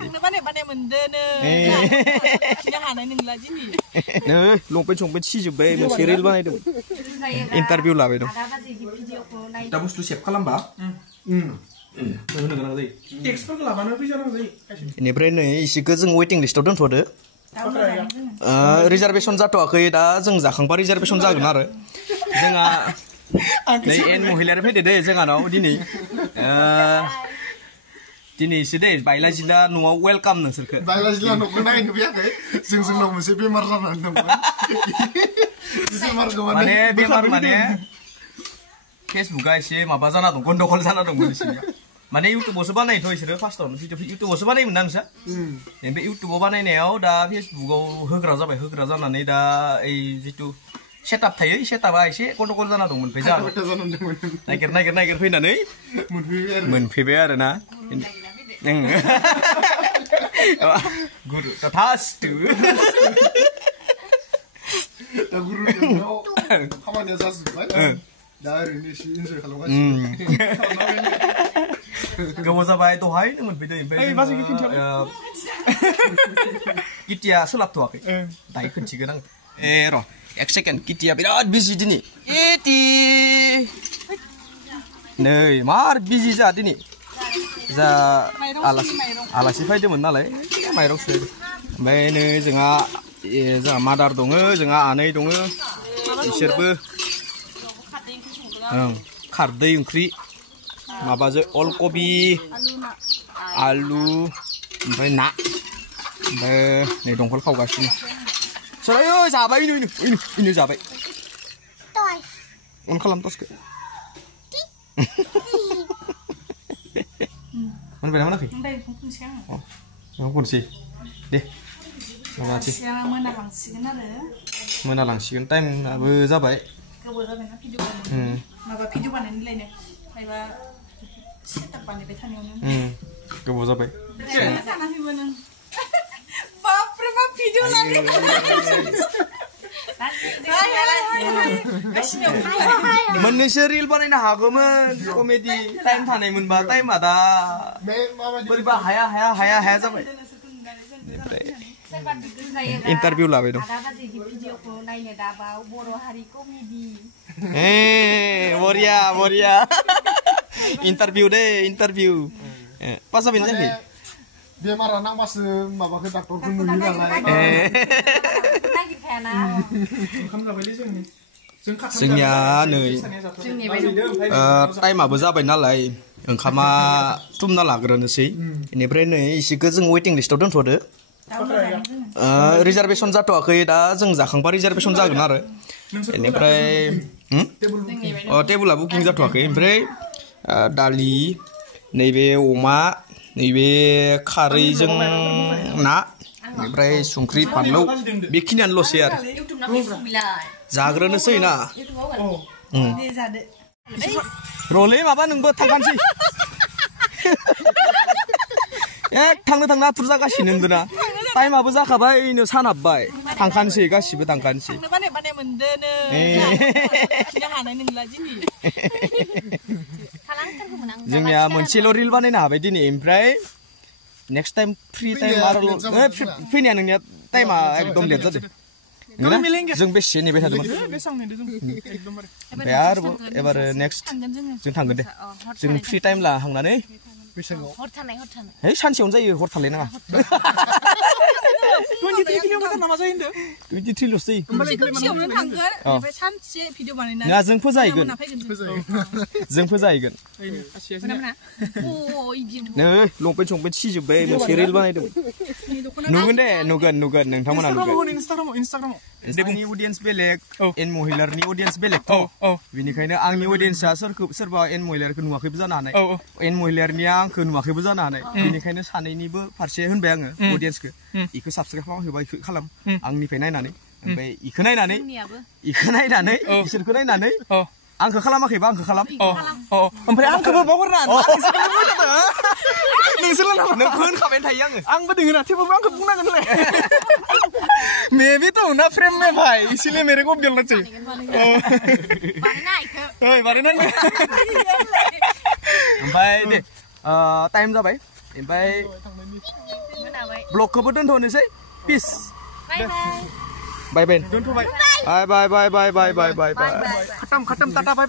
Nó bắt này mình đơn nhà hàng này đừng là gì nhỉ? Nè, lồng bên chi chụp về, mình serial bắt này được. Interview là vậy đâu. Kita mesti siap kalam ba? Mana kena lagi? Expert lah, mana pun jangan lagi. Ini brand ni isi ke jeng waiting list tu ada. Reservation जाथ'वाखै दा जों जाखांबा reservation जागोन आरो जोंहा नै N महिलाया फैदो दे जोंहानाव दिनैसो दे बायला जिला न'आव वेलकाम नोंसोरखो बायला जिला न'खौ नायनो फैयाखै जोंनाव मोनसे बेमार जानानै दंमोन माने बेमार माने फेसबुकआ एसे माबा जाना दं गन्डगल जाना दंमोन बिसोरनिया माने इउटुबावसो बानायोथ' बिसोरो फार्स्टआवनो इउटुबावसो बानायोमोन ना नोंसा बे इउटुबाव बानायनायाव दा फेसबुकाव होग्रा जानानै दा ओइ जिथु सेटआप थायो सेटआपा एसे गन्डगल जाना दंमोन ओमफ्राय जोंहा नागिर फैनानै मोनफैबाय आरो ना गुरु तथास्तु दा गुरुनियाव खामानिया जाजोब्बाय दा ओरैनो एसे इन्जय खालामगासिनो गोबाव जाबाय दहायनो मोनफैदों ओमफ्राय किटिया सोलाबथ'वाखै दायो खोन्थिगोन आं र' एक सेकेन्ड किटिया बिराद बिजि दिनै किटि नै मार बिजि जा दिनै जा आलासि फैदोंमोन नालाय माइरं सुयो ओमफ्राय नै जोंहा मादार दङ जोंहा आनै दङ बिसोरबो खारदै ओंख्रि माबाजों अलकबि आलु ओमफ्राय ना ओमफ्राय नै दंखल खावगासिनो सोरायो जाबाय इनो जाबाय अन खालाम टसखौ मोनबाय ना मोनाखै खनसे दे माबासै मोनालांसिगोन टाइमाबो जाबाय माबा भिडिअ बानायनायलायनो माबा सेटआप बानायबाय थानायावनो गोबाव जाबाय जानाखैमोन नों बापरे बाप भिडिअ लानो मोननैसो रिल बानायनो हागौमोन कमेडि टाइम थानायमोनबा टाइमा दा बोरैबा हाया जाबाय इन्टारभिउ लाबाय दं बरिया इन्टारभिउ दे इन्टारभिउ पास जाबाय जायाखै बेमारा नांबासो माबाखौ डाक्टरखौ नुयो नालाय जोंनिया नै टाइमाबो जाबाय नालाय ओंखामा थुमना लाग्रोनोसै बेनिफ्राय नै इसेखौ जों वेटिं लिस्टआव दोनथ'दो रिजार्भेसन जाथ'वाखै दा जों जाखांबा रिजार्भेसन जागोन आरो बेनिफ्राय टेबुला बुकिं जाथ'वाखै ओमफ्राय दालि नैबे अमा नैबे खारैजों ना ओमफ्राय संख्रि फानलौ बेखिनियानोल'सै आरो जाग्रोनोसै ना रलै माबा नोंबो थांखानोसै थांनो आथुर जागासिनो होनदोंना टाइमाबो जाखाबाय नो सानाबबाय थांखानोसै गासिबो थांखानोसै बानाय मोनदोनो हानाय नंला दिनै जोंनिया मोनसेल' रिल बानायनो हाबाय दिनै ओमफ्राय नेक्स्ट टाइम फ्रि टाइम आरो फैनाया नोंनिया टाइमा एकदम लेट जादों जों बेसे नेबाय थादोंमोन ओमफ्राय आरो एबार नेक्स्ट जों थांगोन दे जों फ्रि टाइम लाहांनानै हर थानाय है सानसेयावनो जायो हर थालायनाङा 23 किल'मिटार नामा जायो होनदो 23 ल'सो जायो खोमसियावनो थांगोन ओमफ्राय सानसे भिडिअ बानायनानै नङा जों फोजाहैगोन नै लंपेन्ट सिजोब्बाय मोनसे रिल बानायदों नुगोन दे नुगोन नोंथांमोना नुगोन इन्सटाग्रामाव आंनि अडियन्स बेलेग एन महिलारनि अडियन्स बेलेग बेनिखायनो आंनि अडियन्सआ सोरबा एन महिलारखौ नुवाखैबो जानो हानाय एन महिलारनिया आंखौ नुवाखैबो जानो हानाय बेनिखायनो सानैनिबो फारसे होनबाय आङो अडियन्सखौ इखौ साबसक्राइब खालामहोबा इखौ खालाम आंनिफ्राय नायनानै ओमफ्राय इखौ नायनानै इसोरखौ नायनानै आंखौ खालामाखैबा आंखौ खालाम ओमफ्राय आंखौबो बावगारना नोंखौ होनखाबाय थायो आंबो दोङो ना थेवबो आंखौ बुंनांगोन होनलाय मेबी तो ना फ्रेम में भाई इसीलिए मेरे को बोलना चाहिए ओमफ्राय दे टाइम जाबाय ओमफ्राय ब्लगखौबो दोनथ'नोसै पिस Bye bye. बाय बाय दोनथ'बाय बाय बाय बाय बाय बाय बाय बाय खतम टाटा बाय बाय